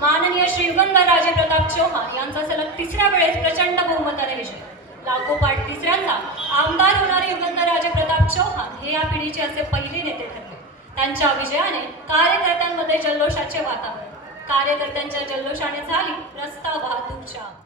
माननीय श्री युगंधरराजे प्रताप चौहान यांचा सलग तिसऱ्या वेळेस प्रचंड बहुमताने विजय. लागोपाठ तिसऱ्यांदा आमदार होणारे युगंधरराजे प्रताप चौहान हे या पिढीचे असे पहिले नेते ठरले. त्यांच्या विजयाने कार्यकर्त्यांमध्ये जल्लोषाचे वातावरण. कार्यकर्त्यांच्या जल्लोषाने झाली रस्ता वाहतूक जाम.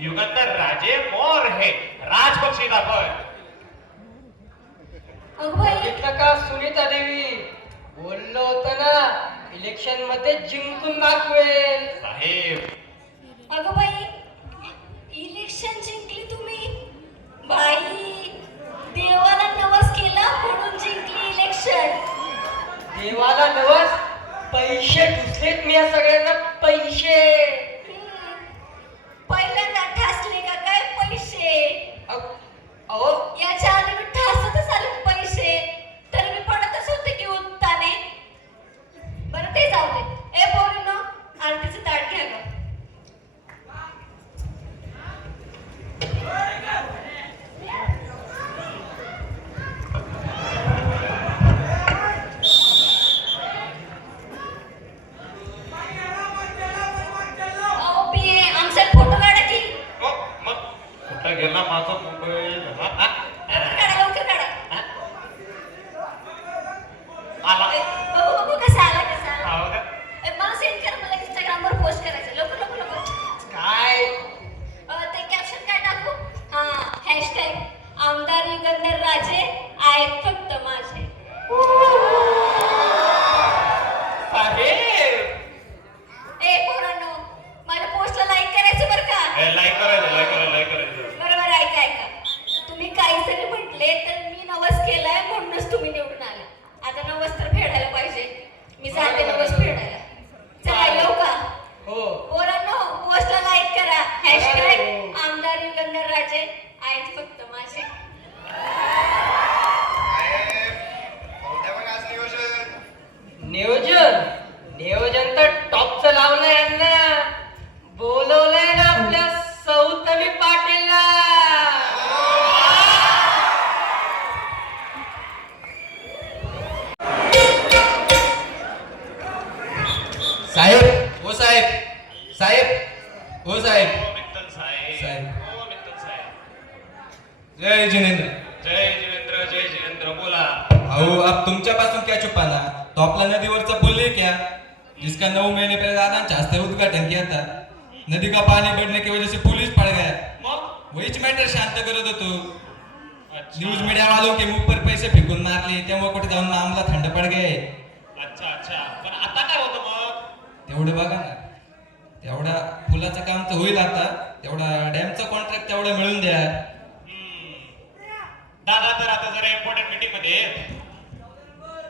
युगंधरराजे मोर है राजपक्षी दाखव. बघितलं का सुनीता देवी बोललो होतं ना इलेक्शन मध्ये जिंकून दाखवेल साहेब. अगं बाई इलेक्शन जिंकली तुम्ही. बाई देवाला नवस केला म्हणून जिंकली इलेक्शन. देवाला नवस पैसे दुसरेच मी या सगळ्यांना पैसे पहिल्यांदा ठासले का काय पैसे. अहो याच्या आधी मी ठासतच आले पैसे तर मी पडतच होते की उत्ताने. बरं ते जाऊ दे. ए पोरीनो आरतीचं ताट घ्या ग. गेला माझा मोबाईल कसा आला मला सेंड कर. मला इंस्टाग्रामवर पोस्ट करायचं. लवकर काय ते कॅप्शन काय टाकू. हॅशटॅग आमदार युगंधरराजे आहेत फक्त माझे. ए पोरांनो माझ्या पोस्टला लाईक करायचं बरं का. लाईक करायचं. बरोबर. ऐका तुम्ही काही जरी म्हटले तर मी नवस केलाय म्हणूनच तुम्ही निवडून आले. आता नवस तर फेडायला पाहिजे. मी जाते नवस फेडायला. चला येऊ का. हो पोरांनो पोस्टला लाईक करा. हॅशटॅग आमदार युगंधरराजे आहेत फक्त माझे. नियोजन तर टॉपचं लावलं यांना. बोलवलंय ना आपल्या सौतमी पाटीलला. साहेब ओ साहेब साहेब ओ साहेब मित्तल साहेब. जय जिनेंद्र. जय जिनेंद्र बोला. अहो अब तुमच्या पासून क्या छुपाना. तो आपला नदीवरचा पुल है क्या जिसका 9 महीने पहले दादांच्या हस्ते उद्घाटन किया था. नदी का पानी बढ़ने की वजह से पुलिस पड़ गया. मग वहीच मॅटर शांत करत होतो. न्यूज मीडिया वालों के मुंह पर पैसे फेकून मारले त्यामुळे कुठे जाऊन मामला थंड पड गए. अच्छा पण आता काय होतं मग. तेवढे बघा ना. तेवढा पुलाचं काम तर होईल आता. तेवढा डॅमचा कॉन्ट्रॅक्ट तेवढा मिळून द्या. दादा तर आता जरा इम्पॉर्टंट मीटिंग मध्ये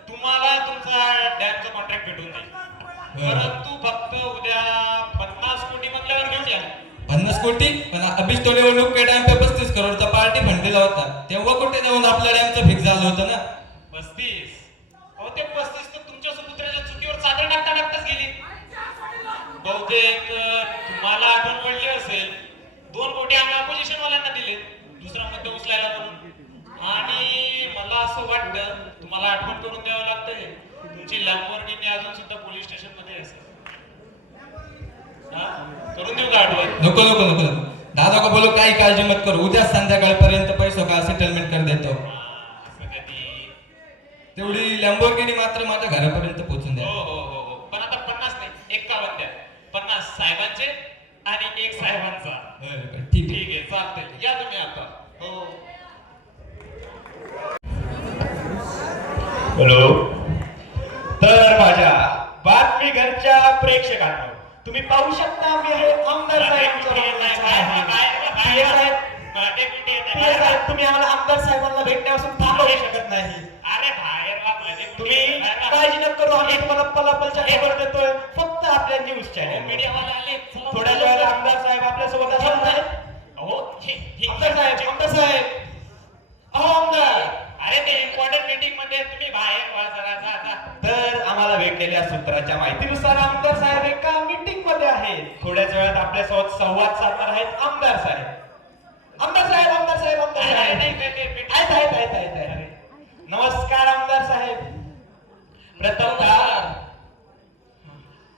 तुम्हाला तुमचा डॅमचा कॉन्ट्रॅक्ट भेटून जाईल. परंतु फक्त उद्या 50 कोटी म्हटल्यावर घेऊन या. 50 कोटी पण अभिष तो निवडणूक के टाइम पे 35 करोडचा पार्टी फंड दिला होता. तेव्हा कुठे जाऊन आपल्या डॅमचं फिक्स झालं होतं ना. 35. अहो ते 35 तर तुमच्या सुपुत्राच्या चुकीवर चादर टाकताच गेली. बहुतेक तुम्हाला आठवण पडली असेल 2 कोटी आम्ही अपोजिशन वाल्यांना दिले दुसरा मुद्दा उचलायला म्हणून. आणि मला असं वाटतं तुम्हाला आठवण करून द्यावं लागतंय तुमची लॅम्बोर्गिनी अजून सुद्धा पोलीस स्टेशन मध्ये आहे सर. हा? करून देऊ का आठवण? नको नको नको नको दादा को बोलो काही काळजी मत करू उद्या संध्याकाळपर्यंत पैसो का सेटलमेंट कर देतो. असं कधी. तेवढी लॅम्बोर्गिनी मात्र माझ्या घरापर्यंत पोहोचून द्या. हो पण आता 50 नाही 51 द्या. 50 साहेबांचे आणि 1 साहेबांचा. बरं, ठीक आहे. ठीक आहे चालतंय या तुम्ही आता. हो. हॅलो. तर माझ्या बातमी घरच्या प्रेक्षकांनो तुम्ही पाहू शकता मी हे आमदार साहेबांचं साहेब तुम्ही आम्हाला आमदार साहेबांना भेटण्यापासून थांबवू शकत नाही. अरे बाहेर वा मध्ये तुम्ही काळजी नका करू आम्ही तुम्हाला पलापलच्या खबर देतोय फक्त आपल्या न्यूज चॅनल. मीडियावाले आले. थोड्या वेळात आमदार साहेब आपल्या सोबत असणार आहेत. हो आमदार साहेब अहो आमदार. अरे ते इम्पॉर्टंट मीटिंग मध्ये तुम्ही बाहेर वा जरा जा. तर आम्हाला भेटलेल्या सूत्राच्या माहितीनुसार आमदार साहेब एका मीटिंग मध्ये आहेत. थोड्याच वेळात आपल्यासोबत संवाद साधणार आहेत आमदार साहेब. नमस्कार आमदार साहेब.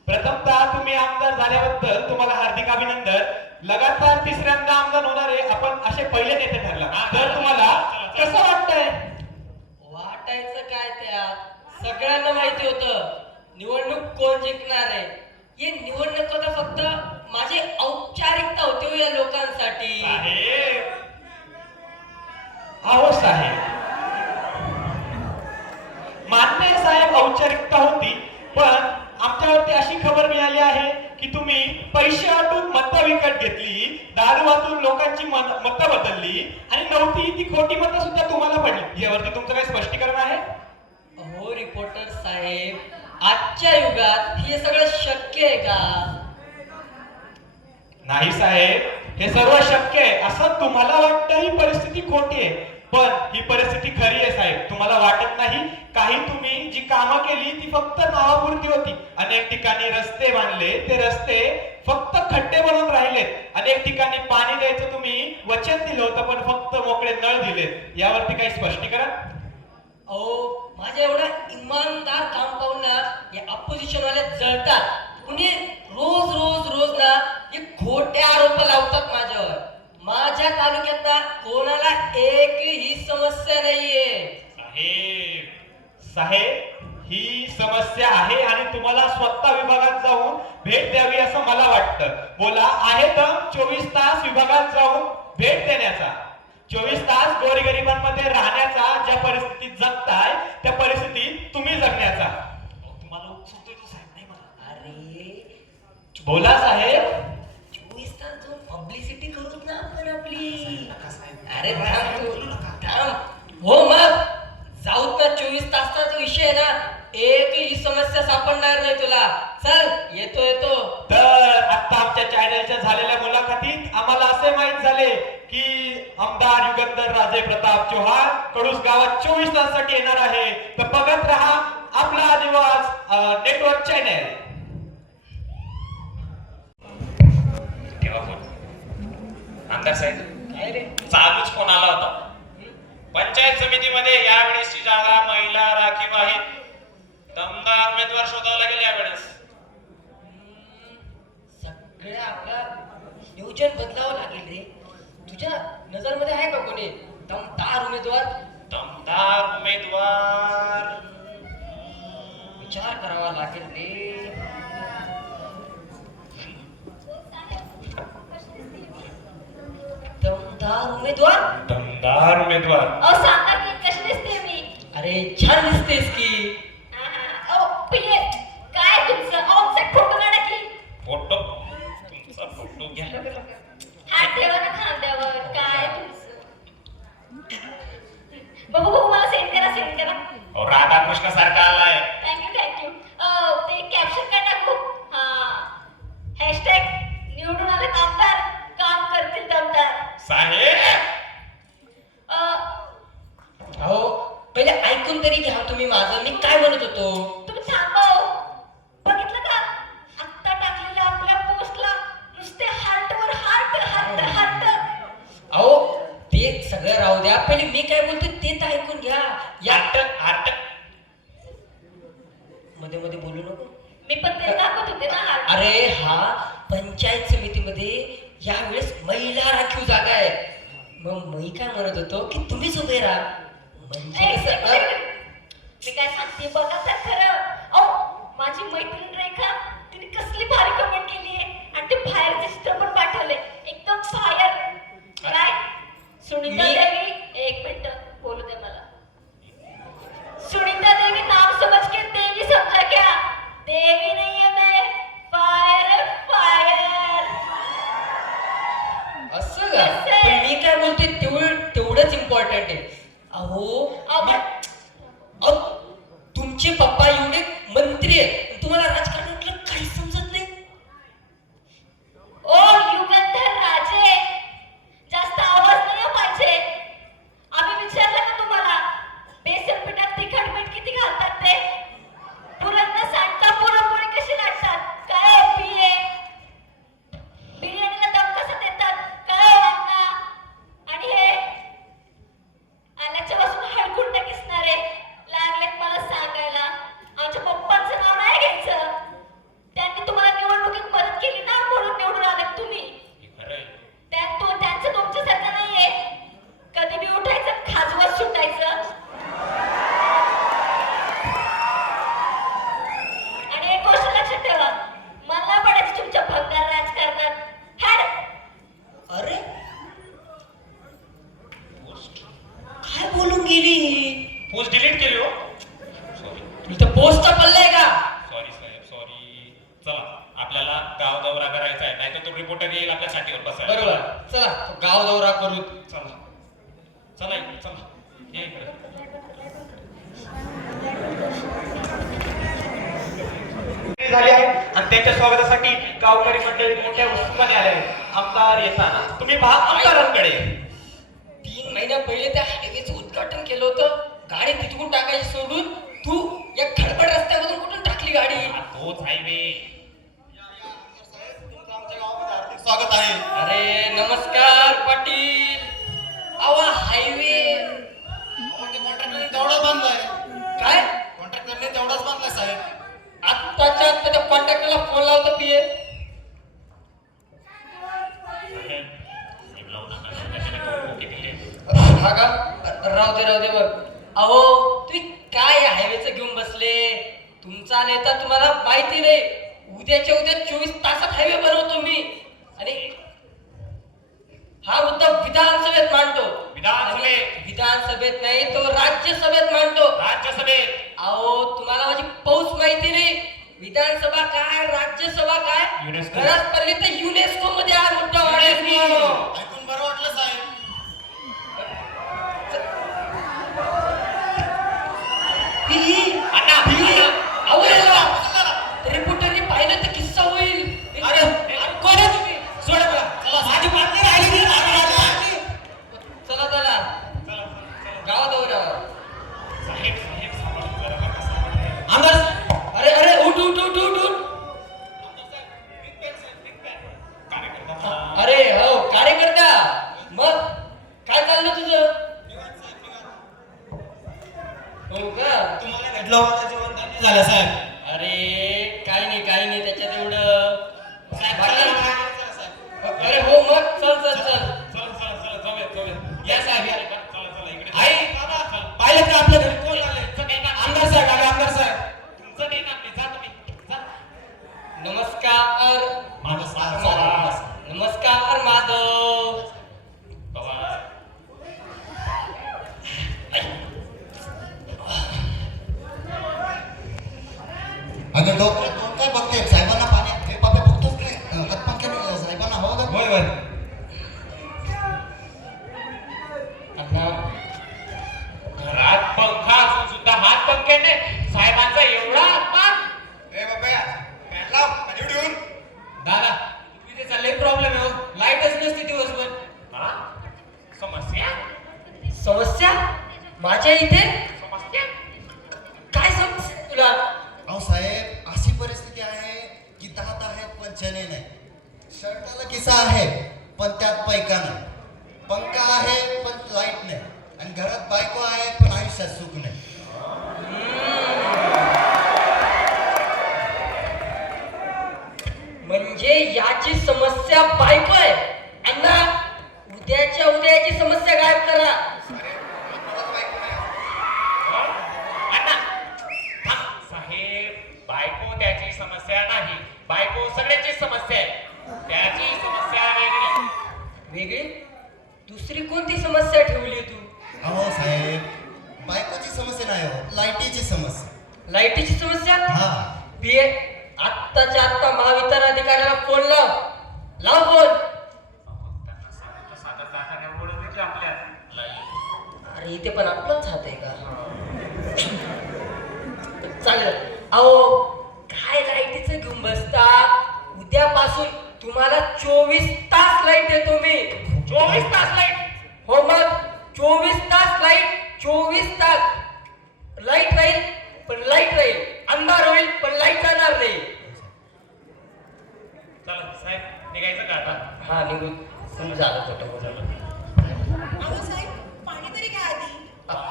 प्रथमतः तुम्ही आमदार झाल्याबद्दल तुम्हाला हार्दिक अभिनंदन. लगातार तिसऱ्यांदा आमदार होणारे आपण असे पहिले नेते ठरला. तर तुम्हाला कसं वाटतंय? वाटायचं काय त्यात सगळ्यांना माहिती होतं निवडणूक कोण जिंकणार आहे. ही निवडणूक आता फक्त माझी औपचारिकता होती हो या लोकांसाठी. अहो साहेब मान्य आहे साहेब औपचारिकता होती पण आमच्यावरती अशी खबर मिळाली आहे की तुम्ही पैसे वाटून मतं विकत घेतली, दारू वाटून लोकांची मतं बदलली आणि नव्हती ती खोटी मतं सुद्धा तुम्हाला पडली. यावरती तुमचं काही स्पष्टीकरण आहे? हो रिपोर्टर साहेब आजच्या युगात हे सगळं शक्य आहे का? नाही साहेब हे सर्व शक्य आहे असं तुम्हाला वाटतं. ही परिस्थिती खोटी आहे पण ही परिस्थिती खरी आहे साहेब. तुम्हाला वाटत नाही काही तुम्ही जी कामं केली ती फक्त नावापुरती होती. अनेक ठिकाणी रस्ते बांधले ते रस्ते फक्त खड्डे बनून राहिलेत. अनेक ठिकाणी पाणी द्यायचं तुम्ही वचन दिलं होतं पण फक्त मोकळे नळ दिलेत. यावरती काही स्पष्टीकरण? अहो माझ्या एवढा इमानदार काम पाहून ना हे अपोजिशन वाले जळतात. कुणी रोज रोज रोज ना हे खोटे आरोप लावतात माझ्यावर. माझ्या तालुक्यात ना कोणाला एकही समस्या नाहीये. साहेब ही समस्या आहे आणि तुम्हाला स्वतः विभागात जाऊन भेट द्यावी असं मला वाटतं. बोला आहे तर 24 तास विभागात जाऊन भेट देण्याचा, 24 तास गोरगरिबांमध्ये राहण्याचा, ज्या परिस्थितीत जगताय त्या परिस्थितीत तुम्ही जगण्याचा. तुम्हाला उत्सुकता तो साहेब नाही मला. अरे बोला साहेब. 24 तास जाऊन पब्लिसिटी करूच ना आपण आपली. अरे थांब हो मग जाऊत ना 24 तासाचा विषय आहे ना एकही समस्या सापडणार नाही तुला. चल येतो. तर आता आमच्या चॅनलच्या झालेल्या मुलाखतीत आम्हाला असे माहित झाले की आमदार युगंधर राजे प्रताप चव्हाण कडूस गावात 24 तासासाठी येणार आहे. तर बघत रहा आपला आदिवास नेटवर्क चॅनल. ठेवा फोन. आमदार साहेब चालूच फोन आला होता. पंचायत समितीमध्ये यावेळेसची जागा महिला राखीव आहे. दमदार उमेदवार शोधावं लागेल यावेळेस. सगळ्या आपला नियोजन बदलावं लागेल रे. तुझ्या नजरमध्ये आहे का कोणी दमदार उमेदवार? दमदार उमेदवार विचार करावा लागेल रे. दमदार उमेदवार सांगा की कशी दिसते मी? अरे छान दिसतेस की. काय तुमचं ऑफसेट फोटो काढा की. फोटो तुमचा फोटो घ्या. हात ठेवा ना खांद्यावर. काय तुमचं बघू मला सेंड करा. राधाकृष्ण सारखा आलाय. थँक्यू. ते कॅप्शन काय टाकू? हॅशटॅग निवडून आले आमदार काम करतील दमदार. साहेब अहो पहिले ऐकून तरी घ्या तुम्ही माझं. मी काय म्हणत होतो? तुम्ही थांबव. बघितलं का आत्ता टाकलेल्या आपल्या पोस्टला नुसते हार्टवर हार्ट. अहो ते सगळं राहू द्या. पहिले मी काय बोलतो ते तर ऐकून घ्या. या हार्ट मध्ये मध्ये बोलू नको. मी पण ते दाखवत होते ना हार. अरे हा पंचायत समितीमध्ये यावेळेस महिला राखीव जागा आहे. मग मी काय म्हणत होतो की तुम्हीच उभे राहा म्हणजे ए, कसं, मी काय सांगते बघा तर खरं. ओ माझी मैत्रीण रेखा तिने कसली भारी कमेंट केली आहे आणि ते बाहेरचे चित्र पण पाठवले एकदम फायर. काय सुनीता मी- देवी, एक मिनिट बोलू दे मला. सुनीता देवी नाम समझ के देवी समझा क्या? देवी नहीं है मैं, फायर फायर. असं का? कसं आहे? पण मी काय बोलते तेवढंच इम्पॉर्टंट आहे. अहो अहो, तुमचे पप्पा एवढे मंत्री आहेत तुम्हाला राजकारणातलं काही समजत नाही. ओ युगंधर राजे, जास्त आवाज नाही हो पाहिजे. आम्ही विचारलं का तुम्हाला बेसन पिठात तिखट मीठ किती घालतात ते? पुरण न सांडता पुरणपोळी कशी लाटतात? काय हो पिये? बिर्याणीला दम कसा देतात? काय हो अण्णा? आणि हे आल्याच्या पासून हळकुंड किसणारे लागलेत मला सांगायला. आमच्या पप्पांचं नाव नाही घ्यायचं. त्यांनी तुम्हाला निवडणुकीत मदत केली ना म्हणून निवडून आलेत तुम्ही. हे खरं आहे. त्यांचं तुमच्यासारखं नाहीये. कधी बी उठायचं खाजवत सुटायचं. आणि एक गोष्ट लक्षात ठेवा, मला पडायचं तुमच्या भंगार राजकारणात. हॅड. अरे काय बोलून गेली? पोस्ट डिलीट केली हो. सॉरी तुला पोस्ट पडलाय का? सॉरी साहेब सॉरी. चला आपल्याला गाव दौरा करायचा आहे, नाहीतर तो रिपोर्टर येईल आपल्या साठीवर बसायला. बरोबर, चला तो गाव दौरा करू. चला चला इकडे चला. या इकडे. झाली आहे आणि त्यांच्या स्वागतासाठी गावकरी मंडळी मोठ्या उत्सुकाने आले आहेत. आमदार येताना तुम्ही पहा आमदारांकडे. 3 महिन्या पहिले त्या हायवेचं उद्घाटन केलं होतं. गाडी तिथून टाकायची सोडून तू या खडबड रस्त्यामधून कुठून टाकली गाडी? हा तोच हायवे. स्वागत आहे. अरे नमस्कार पाटील. आवा हायवे कॉन्ट्रॅक्टरने तेवढाच बांधलाय. काय? कॉन्ट्रॅक्टरने तेवढाच बांधलाय साहेब. आत्ताच्या आत्ता त्या कॉन्ट्रॅक्टरला फोन लावतो पिये. साहेब लावू नका. त्याच्याने तो ओके दिले. हा का? राहू दे बघ. अहो तुम्ही काय या हायवेचं घेऊन बसले? तुमचा नेता तुम्हाला माहिती नाही. उद्याच्या उद्या 24 तासात हायवे बनवतो मी. आणि हा मुद्दा विधानसभेत मांडतो. विधानसभेत नाही तो राज्यसभेत मांडतो. राज्यसभेत. अहो तुम्हाला माझी पौस माहिती नाही. विधानसभा काय राज्यसभा काय? युनेस्को. गरज पडली तर युनेस्को मध्ये हा मुद्दा मांडेल मी. ऐकून बरं वाटलं साहेब. रिपोर्टरनी पाहिलं तर किस्सा होईल. अरे कोण आहे तुम्ही? सोडा मला. माझी पार्टनर आली की नाही? चला चला गावा दौऱ्यावर. साहेब साहेब सांभाळून जरा नका सांभाळून. आमदार अरे अरे उठ उठ उठ उठ उठ. कार्यकर्ता. अरे हो कार्यकर्ता. मग काय चाललं तुझं? हो का? तुम्हाला भेटलो होता जेवण त्यांनी झालं साहेब. अरे काही नाही त्याच्यात एवढं. साहेब बाकी- अरे हो मग चल चल चल. चला जाऊया. या साहेब या. चला इकडे. आई पाहिलं का आपल्या घरी कोण आले? आमदार साहेब आले. आमदार साहेब. तुमचं काही काम नाही. जा तुम्ही. जा. नमस्कार नमस्कार माधव. बाबा. अगं डॉक्टर दोन काय बघते साहेबांना पाणी हे बाबा बघतोच नाही. हातपंख्याने साहेबांना हवं का? होय होय. अण्णा घरात पंखा असून सुद्धा हात पंख्याने साहेबांचा एवढा अपमान. ए बाबा फॅन लाव कधी उडून. दादा तिथे चालले प्रॉब्लेम आहे हो. लाईटच नसते दिवसभर. हा? समस्या समस्या माझ्या इथे समस्या. काय समस्या तुला? अहो साहेब अशी परिस्थिती आहे की दात आहेत पण चणे नाही. शर्टाला किसा आहे पण त्यात पैका नाही. पंखा आहे पण लाईट नाही. आणि घरात बायको आहे पण आयुष्यात सुख नाही. समस्या बायको आहे. अण्णा उद्याच्या उद्याची समस्या गायब करा. अण्णा थांब. साहेब, बायको त्याची समस्या नाही, बायको सगळ्याची समस्या आहे. त्याची समस्या वेगळी. वेगळी दुसरी कोणती समस्या ठेवली तू? अहो साहेब, बायकोची समस्या नाही हो, लाईटीची समस्या. लाईटीची समस्या? हा. पिये आत्ताच्या आत्ता महावितरण अधिकाऱ्याला फोन लाव फोन. त्यांना सांगितलं साधं साधं बोलवलं की आपल्या अरे इथे पण आपलाच हात आहे का? चालेल. अहो काय लाईटीचं घेऊन बसता? उद्यापासून तुम्हाला 24 तास लाईट देतो मी. 24 तास लाईट? हो मग 24 तास लाईट. 24 तास लाईट राहील पण लाईट राहील. अंधार होईल पण लाईट जाणार नाही. चला साहेब, निघायचं का आता? हा निघू. तुम्ही झालं खोटं झालं. अहो साहेब, पाणी तरी घ्या आधी.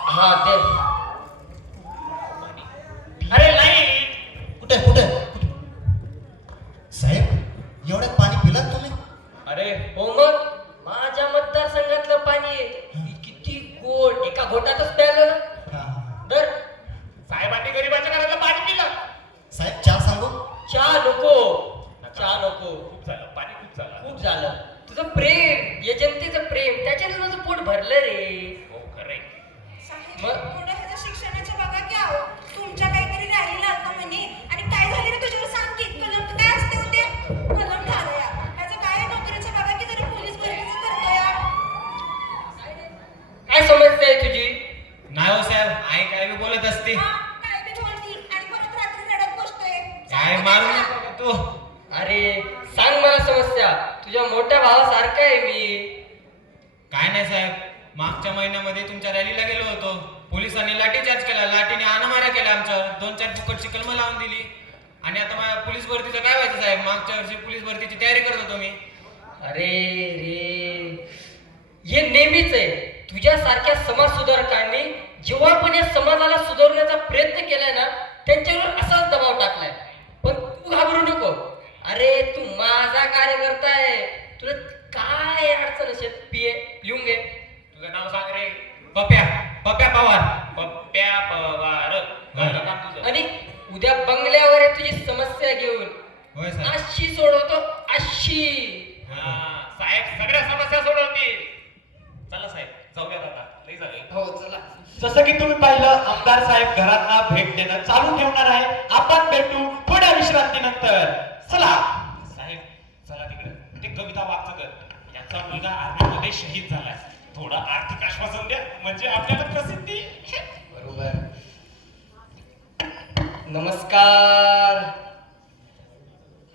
हा दे. अरे लाईट कुठे कुठे कुठे? साहेब, एवढ्यात पाणी पिलात तुम्ही? अरे हो मग माझ्या मतदारसंघातलं पाणी आहे. किती गोड. एका घोटातच प्यायलं ना. हा, हा. दर साहेबांनी गरिबाच्या घरातलं पाणी पिलं. साहेब, चहा सांगू? चहा नको. चहा नको. खूप झालं, पाणी खूप झालं. खूप झालं. तुझं प्रेम, या जनतेचं प्रेम, त्याच्याने माझं पोट भरलं रे. हो खरंय. साहेब, मग? थोडं ह्याचं शिक्षणाचं बघा की अहो. तुमच्या काहीतरी राहिलं आता म्हणे. आणि काय झालं रे तुझ्यावर सांग की. कलम तर काय असते होते? कलम झालं या. ह्याचं काय आहे नोकरीचं बघा की जरी पोलीस भरतीचं करतो या. काय समस्या आहे तुझी? नाही हो साहेब, आई काय बी बोलत असते. हा, काय बी बोलती आणि परत रात्री रडत बसतोय. काय मारू नको का तू? अरे सांग मला समस्या. तुझ्या मोठ्या भावासारखा आहे मी. काय नाही साहेब, मागच्या महिन्यामध्ये तुमच्या रॅलीला गेलो होतो. पोलिसांनी लाठीचार्ज केला, लाठीने आणामाऱ्या केल्या आमच्यावर. 2-4 फुकटची कलमं लावून दिली. आणि आता माझ्या पोलीस भरतीचं काय व्हायचं साहेब? मागच्या वर्षी पोलीस भरतीची तयारी करत होतो मी. अरे रे, हे नेहमीच आहे. तुझ्यासारख्या समाज सुधारकांनी जेव्हा पण या समाजाला सुधारण्याचा प्रयत्न केलाय ना, त्यांच्यावर असाच दबाव टाकलाय. पण तू घाबरू नको. अरे तू माझा कार्यकर्ता आहे. तुला काय अडचण असेल पिये लिहून घे. तुझं नाव सांग रे. पप्या पवार. पप्प्या पवार. झालं काम तुझं. आणि उद्या बंगल्यावर आहे तुझी समस्या घेऊन. होय साहेब. अशी सोडवतो अशी. हा, साहेब सगळ्या समस्या सोडवतील. चला साहेब, जाऊयात आता. लई झालं. हो चला. जसं की तुम्ही पाहिलं, आमदार साहेब घरांना भेट देणं चालू ठेवणार आहे. आपण भेटू थोड्या विश्रांतीनंतर. चला साहेब, चला तिकडे. ते कविता वाचकर, याचा मुलगा आर्मीमध्ये शहीद झालाय. थोडं आर्थिक आश्वासन द्या, म्हणजे आपल्याला प्रसिद्धी. बरोबर. नमस्कार.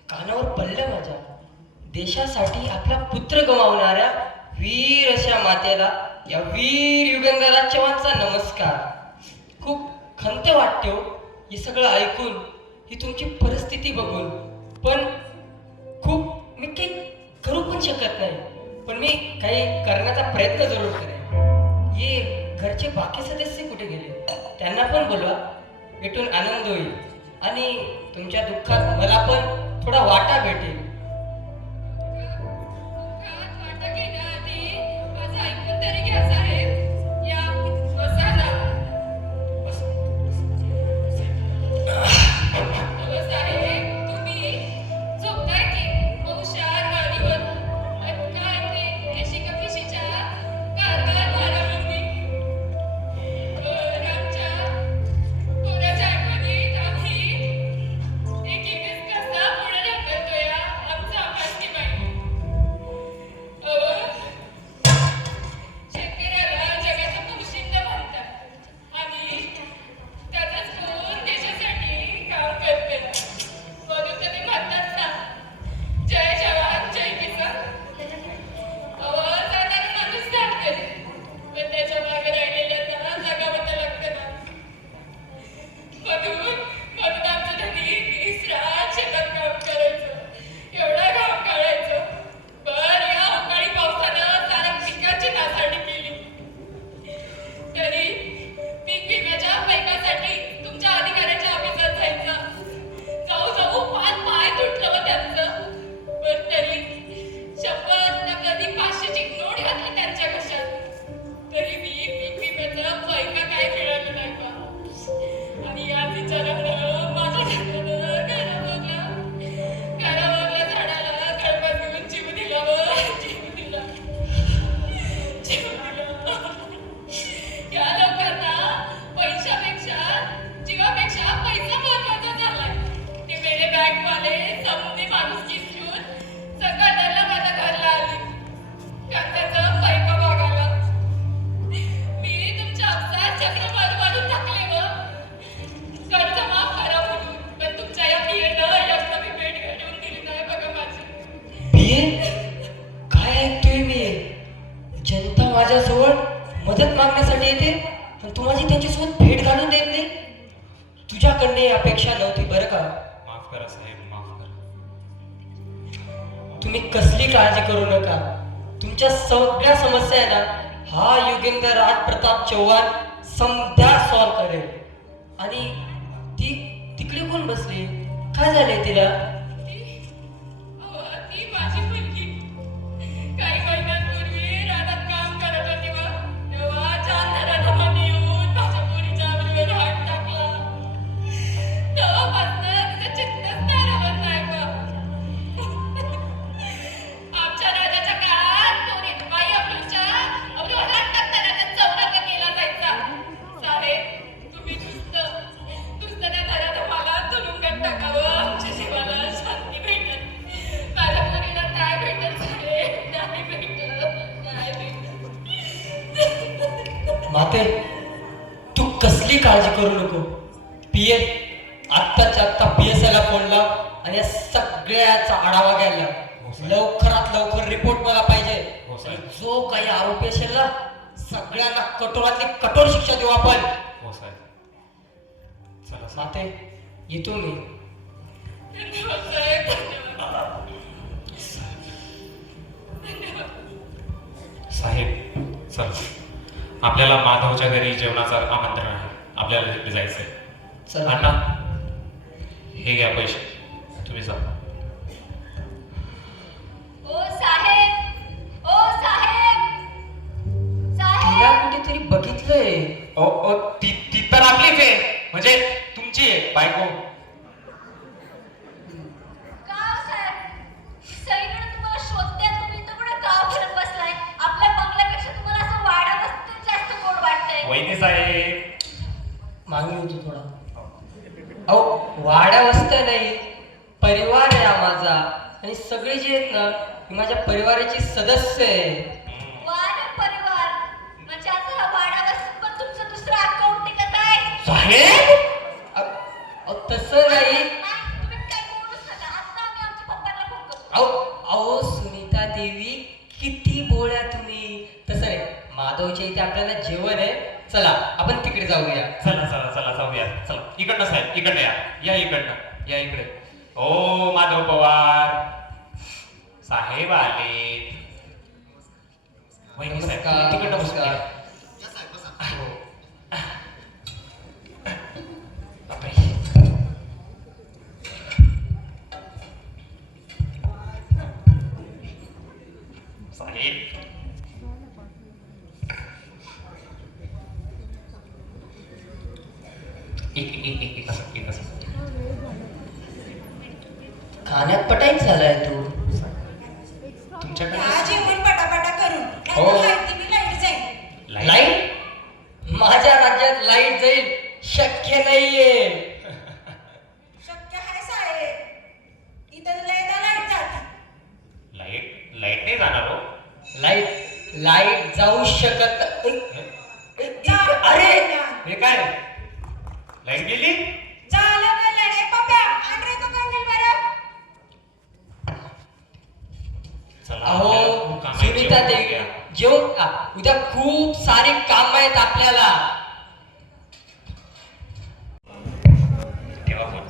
कानावर पडलं माझ्या. देशासाठी आपला पुत्र गमावणाऱ्या वीर अशा मातेला, या वीर युगंधर चव्हाणचा नमस्कार. खूप खंत वाटते हो हे सगळं ऐकून, ही तुमची परिस्थिती बघून. पण खूप मी काही करू पण शकत नाही. पण मी काही करण्याचा प्रयत्न जरूर करेन. ये घरचे बाकी सदस्य कुठे गेले? त्यांना पण बोलवा. भेटून आनंद होईल आणि तुमच्या दुःखात मला पण थोडा वाटा भेटेल. वाटा घेण्याआधी माझं ऐकून तरी घ्या साहेब. या बसा ना. अहो साहेब, तुम्ही झोपताय की हुशार गाडीवर? काय ते देशी कपिशीच्या कारभार भारावरती. आमच्या पोराच्या आठवणीत आम्ही एक कसा पुढे ढकलतोय आमचा अभ्यास की बाई. शेतकऱ्याला तुझ्याकडनं ही अपेक्षा नव्हती बरं का. माफ करा साहेब, माफ करा. तुम्ही कसली काळजी करू नका. तुमच्या सगळ्या समस्या आहे ना, हा योगेंद्र राज प्रताप चव्हाण समध्या सॉल्व करेल. आणि ती तिकडे कोण बसली, काय झालंय तिला? ती माझी मुलगी काही महिन्यांपूर्वी रानात काम करत होती बा. तेव्हा चांदरामध्ये येऊन माझ्या मुलीच्या बरोबर हात टाकला. तेव्हापासून तिचं चित्तच तारवत नाही बा. आमच्या राजाच्या काळात कोणी बाई आपल्या हात टाकताना त्यांचा चौरंग केला जायचा. साहेब, तुम्ही नुसतं त्या घरात मला तुरुंगात टाकावं. आमच्या जीवाला शांती भेटेल. माझ्या मुलीला काय भेटेल साहेब? नाही भेटत, नाही भेटत. माते, तू कसली काळजी करू नको. पीए आत्ताच्या आत्ता PSI ला फोन लाव आणि या सगळ्याचा आढावा घ्यायला लाव. लवकरात लवकर रिपोर्ट मला पाहिजे. हो साहेब. आणि जो काही आरोपी असेल ना, सगळ्यांना कठोरातली कठोर शिक्षा देऊ आपण. हो साहेब. चला साहेब. माते, येतो मी. धन्यवाद साहेब, धन्यवाद. साहेब, चल, आपल्याला माधवच्या घरी जेवणाचं आमंत्रण आहे. आपल्याला तिकडे जायचंय. चला. अण्णा, हे घ्या पैसे, तुम्ही जा. ओ साहेब, ओ साहेब, तिला साहेब. कुठेतरी बघितलंय. ओ ओ ती ती तर आपलीच आहे, म्हणजे तुमची आहे बायको. का हो साहेब? सगळीकडे तुम्हाला शोधते, तुम्ही इथं कुठे गाव फिरत बसलाय? आपल्या बंगल्यापेक्षा तुम्हाला असं वाडा वस्तू जास्त गोड वाटतंय. वहिनी साहेब. मागणी होती थोडा. अहो, वाड्या वस्त्या नाही, परिवार आहे हा माझा. आणि सगळे जे आहेत ना, ही माझ्या परिवाराची सदस्य आहे. वाड परिवार म्हणजे आता हा वाडा वस्तू पण तुमचं दुसरं अकाउंट टिकत आहे. साहेब, तसं नाही. तुम्ही काय बोलूच नका. आता आम्ही आमच्या पप्पांना फोन करतो. अहो सुनीता देवी, किती बोळ्या तुम्ही. तसं नाही, माधवच्या इथे आपल्याला जेवण आहे. चला आपण तिकडे जाऊया. चला चला चला जाऊया. चला इकडनं साहेब, इकडनं या. या इकडनं, या इकडे. ओ माधव पवार साहेब आले. वहिनी साहेब, नमस्कार, तिकडनं बसून नमस्कार. घ्या. या साहेब बसा. बापरे. साहेब, एक खाण्यात पटाईच झालाय तू. तुमच्याकडे हा जेवण पटापटा करून हो. माहिती मी लाईट जाईल. लाईट? माझ्या राज्यात लाईट जाईल शक्य नाहीये. शक्य आहे साहेब, इथं लयदा लाईट जाते. लाईट लाईट नाही जाणार हो. लाईट जाऊ शकत. अरे, हे काय, लाईट गेली? झालं का लढाई पप्या? आण रे तो कंदील बरं. चला, अहो आपल्याला खूप काम आहे. सुनीता जेवण देवी, करूया. जेवण उद्या खूप सारी काम आहेत आपल्याला. तेव्हा फोन.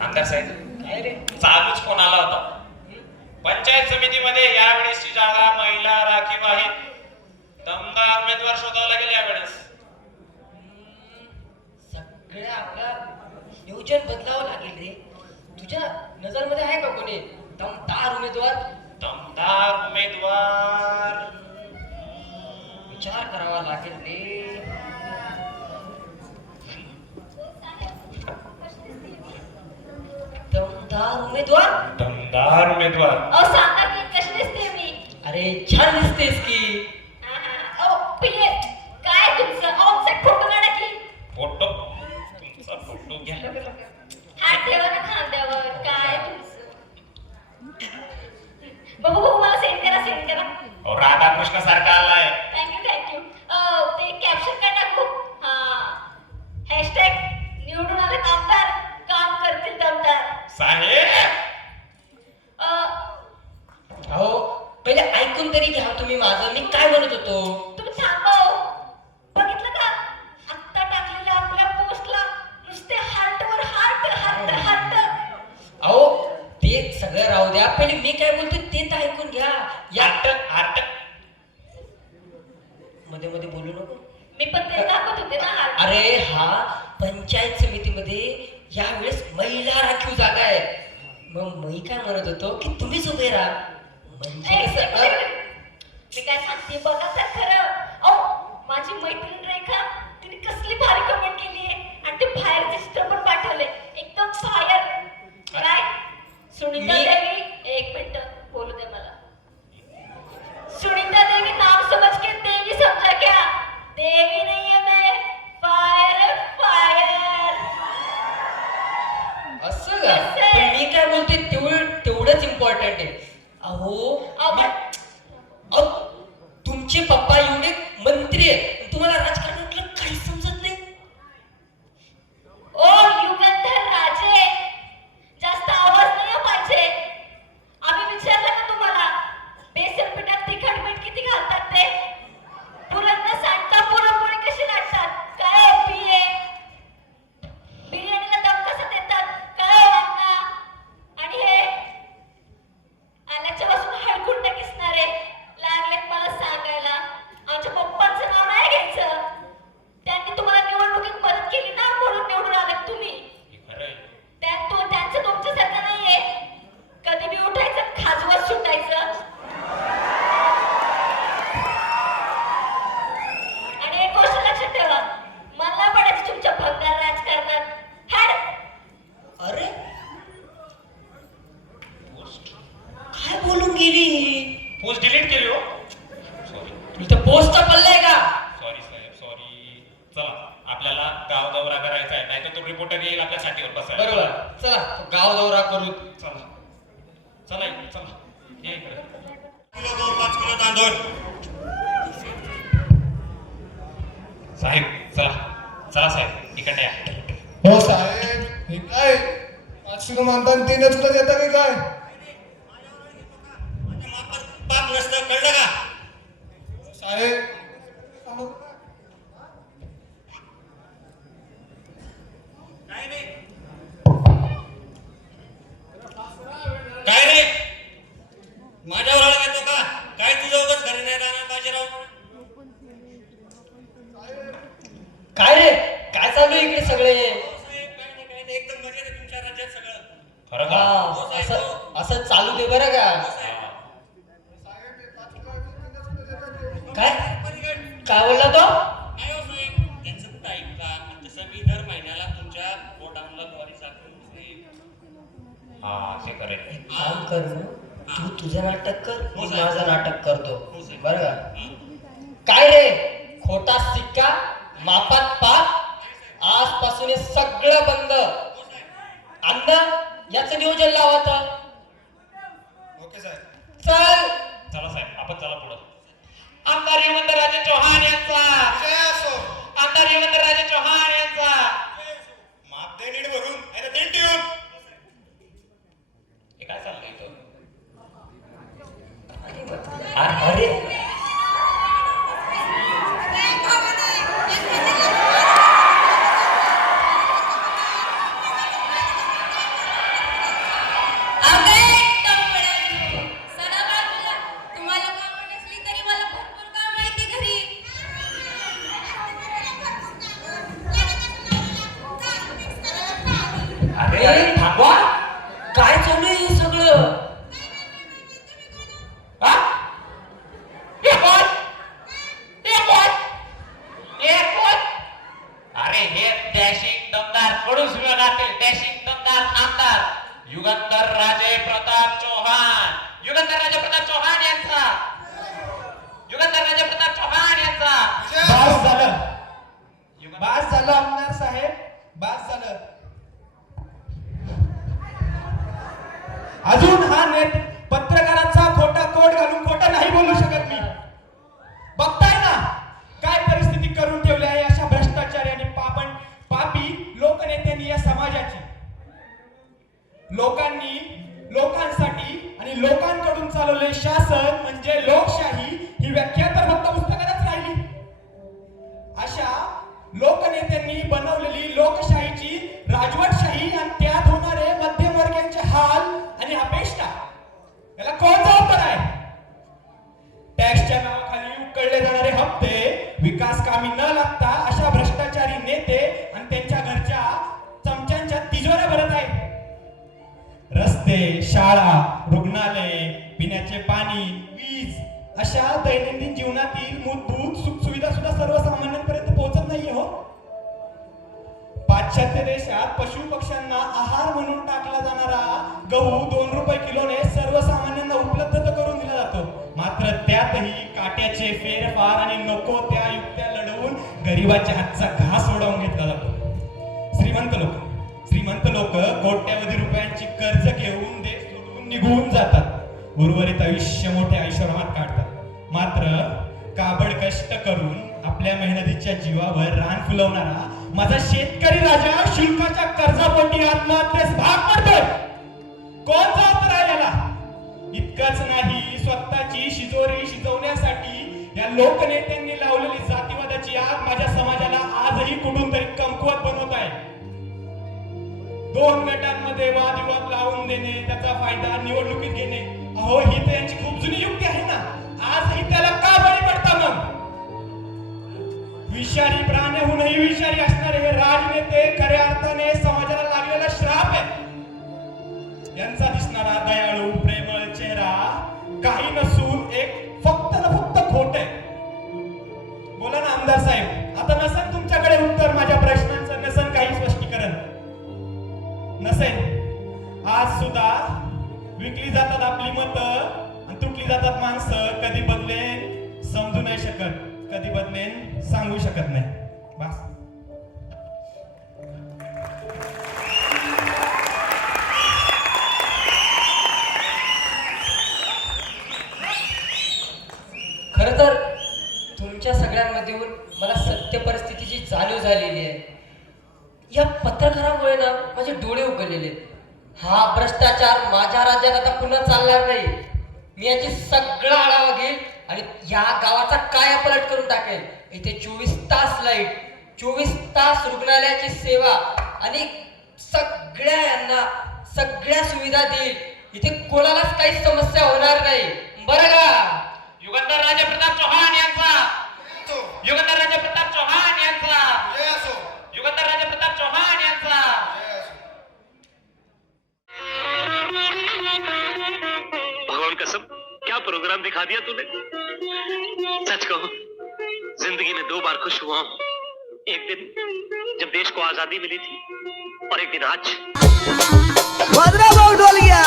आमदार साहेब, काय रे, चालूच फोन आला होता. पंचायत समितीमध्ये यावेळेसची जागा महिला राखीव आहे. दमदार उमेदवार शोधावं लागेल यावेळेस. सगळ्या आपल्या नियोजन बदलावं लागेल रे. तुझ्या नजरमध्ये आहे का कोणी दमदार उमेदवार? दमदार उमेदवार विचार करावा लागेल रे. दमदार उमेदवार? दमदार उमेदवार अहो सांगा की कशी दिसते मी? अरे छान दिसतेस की. अहो पिये, काय तुमचं? अहो आमचा फोटो काढा की. फोटो, तुमचा फोटो घ्या. हात ठेवा ना खांद्यावर. काय तुमचं? बघू बघू, मला सेंड करा, सेंड करा. अहो, राधाकृष्ण सारखा आलाय. थँक्यू. ते कॅप्शन काय टाकू? हा, हॅशटॅग निवडून आले आमदार, काम करतील दमदार. साहेब, अहो पहिले ऐकून तरी घ्या तुम्ही माझं. मी काय म्हणत होतो. तुम्ही थांबा हो. बघितलं का? आत्ता टाकलेल्या आपल्या पोस्टला पहिले मी काय बोलतो ते तर ऐकून घ्या. या आर्ट मध्ये मध्ये बोलू नको. मी पण ते दाखवत होते ना. अरे हा पंचायत समितीमध्ये यावेळेस महिला राखीव जागा आहे. मग मी काय म्हणत होतो की तुम्हीच उभे राहा म्हणजे कसं, मी काय सांगते बघा तर खरं. अहो माझी मैत्रीण रेखा तिने कसली भारी कमेंट केली आहे आणि ते बाहेरचे चित्र पण पाठवले एकदम फायर. काय सुनीता मी- देवी, एक मिनिट बोलू दे मला. सुनीता देवी नाम समझ के देवी समझा क्या? देवी नहीं है मैं, फायर फायर. असं का? कसं आहे? पण मी काय बोलतोय तेवढंच इम्पॉर्टंट आहे. अहो तुमचे पप्पा एवढे मंत्री आहेत, तुम्हाला राजकारणातलं काही समजत नाही. ओ युगंधर राजे, जास्त आवाज नाही पाहिजे. आम्ही विचारलं ना तुम्हाला बेसन पिठात तिखट मीठ किती घालतात ते? पुरण न सांडता पुरणपोळी कशी लाटतात? काय हो पिये? बिर्याणीला दम कसा देतात? काय हो अण्णा? आणि हे आल्याच्या पासून हळकुंड किसणारे लागलेत मला सांगायला. आमच्या पप्पांचं नाव नाही घ्यायचं. त्यांनी तुम्हाला निवडणुकीत मदत केली ना म्हणून निवडून आलेत तुम्ही. खरंय. त्यांचं तुमच्यासारखं नाहीये. कधी बी उठायचं खाजवत सुटायचं. आणि एक गोष्ट लक्षात ठेवा, मला पडायचं तुमच्या भंगार राजकारणात. हॅड. अरे काय बोलून गेली? पोस्ट डिलीट केली हो. सॉरी तुला पोस्ट पडलाय का? सॉरी साहेब सॉरी. चला आपल्याला गाव दौरा करायचा आहे, नाही तर तो रिपोर्टर येईल आपल्या साठीवर बसायला. बरोबर, चला तो गाव दौरा करू. चला चला इकडे, चला या इकडे. 5 किलो तांदूळ. साहेब चला चला साहेब इकडे या. हो साहेब, हे काय 5 किलो मानताना 3च किलो देता की काय? पाप नसतं, कळलं का? साहेब काय रे, माझ्यावर आळा येतो का? काय तुझं उगाच घरी नाही राहणार बाजीराव? काय रे, काय चालू आहे इकडे सगळे? हो साहेब, काय नाही एकदम मजेत आहे तुमच्या राज्यात सगळं. खरं का? हा, असं चालू दे बरं का? काय काय बोलला तो? नाही हो साहेब, त्यांचं कुठं ऐकता? तसं मी दर महिन्याला तुमच्या गोडाऊनला द्वारी जातो साहेब. हा ते करेल. काम कर ना, तू तुझं नाटक कर, मी हो साहेब. माझं नाटक करतो. हो साहेब. बरं का? काय रे, खोटा सिक्का मापात पाप. आजपासून हे सगळं बंद. अण्णा याचं नियोजन लावायचं. ओके साहेब. चल. चला साहेब आपण चला पुढं. आमदार युगंधरराजे चौहान यांचा, जय असो. आमदार युगंधरराजे चौहान यांचा. माप दे नीट भरून, नाही तर नीट ठेवून. हे काय चाललंय इथं? अरे तुम्हाला कामं नसली तरी मला भरपूर काम माहिती घरी. अरे थांबवा, काय चालू आहे हे सगळं? हा? हे कोण? हे कोण? हे कोण? अरे हे डॅशिंग दमदार कडूस विभागातील डॅशिंग दमदार आमदार युगंधर राजे प्रताप चौहान. युगंधर राजे प्रताप चौहान यांचा. युगंधर राजे प्रताप चौहान यांचा. बास झालं, बास झालं आमदार साहेब, बास झालं. अजून हा नेट पत्रकारांचा खोटा कोट घालून खोटं नाही बोलू शकत मी. बघताय ना काय परिस्थिती करून ठेवली आहे अशा भ्रष्टाचारी आणि पापी लोकनेत्यांनी या समाजाची. लोकांसाठी आणि लोकांकडून चालवले शासन म्हणजे लोकशाही ही व्याख्या तर फक्त पुस्तकातच राहिली. अशा लोकनेत्यांनी बनवलेली लोकशाहीची राजवटशाही आणि त्यात होणारे मध्यमवर्गीयांचे हाल आणि अपेक्षा रस्ते, शाळा, रुग्णालये, पिण्याचे पाणी, वीज अशा दैनंदिन जीवनातील मूलभूत सुखसुविधा सुद्धा सर्वसामान्यांपर्यंत पोहोचत नाहीये हो. पाश्चात्य देशात पशु पक्ष्यांना आहार म्हणून टाकला जाणारा गहू 2 रुपये किलोने सर्वसामान्यांना उपलब्ध तर करून दिला जातो. मात्र त्यातही काट्याचे फेरफार आणि नको त्या युक्त्या लढवून गरिबाच्या हातचा घास ओढवून घेतला जातो. श्रीमंत लोक कोट्यावधी रुपयांची कर्ज घेऊन देश सोडून निघून जातात. उर्वरित आयुष्य मोठ्या ऐश्वर्यात काढतात. मात्र काबड कष्ट करून आपल्या मेहनतीच्या जीवावर रान फुलवणारा माझा शेतकरी राजा शुल्काच्या कर्जापोटी आत्महत्येस भाग पडतोय. कोण जबाबदार आहे याला? इतकंच नाही, स्वतःची शिजोरी शिजवण्यासाठी या लोकनेत्यांनी लावलेली जातीवादाची आग माझ्या समाजाला आजही कुठून तरी कमकुवत बनवत आहे. 2 गटांमध्ये वादविवाद लावून देणे, त्याचा फायदा निवडणुकीत घेणे, अहो ही तर यांची खूप जुनी युक्ती आहे ना. आजही त्याला का बळी पडता मग? विषारी प्राण्याहूनही विषारी असणारे हे राजनेते खऱ्या अर्थाने समाजाला लागलेला श्राप आहे. यांचा दिसणारा दयाळू प्रेमळ चेहरा काही नसून एक फक्त खोट आहे. बोला ना आमदार साहेब, आता नसेल तुमच्याकडे उत्तर माझ्या प्रश्नांचं, नसेल काही स्पष्टीकरण, नसेल. आज सुद्धा विकली जातात आपली मतं आणि तुटली जातात माणसं. कधी बदलेन समजू नाही शकत, कधी बदलेन सांगू शकत नाही. बस. खरं तर तुमच्या सगळ्यांमध्ये मला सत्य परिस्थितीची जाणीव झालेली आहे. या पत्रकारामुळे ना माझे डोळे उघडलेले. हा भ्रष्टाचार माझ्या राज्यात आता पुन्हा चालणार नाही. मी याची सगळा आढावा घेईल आणि या गावाचा कायापालट करून टाकेल. इथे 24 तास लाईट, 24 तास रुग्णालयाची सेवा आणि सगळ्या यांना सगळ्या सुविधा देईल. इथे कोणालाच काही समस्या होणार नाही, बरं का? युगंधर राजे प्रताप चौहान यांचा, युगंधर राजे प्रताप चौहान यांचा, युगंधर राजे प्रताप चौहान यांचा. भगवान कसम, क्या प्रोग्राम दिखा दिया तूने. सच कहो, जिंदगी में 2 बार खुश हुआ हूँ. एक दिन जब देश को आजादी मिली थी और एक दिन आज. भद्रा भाऊ ढोल गया.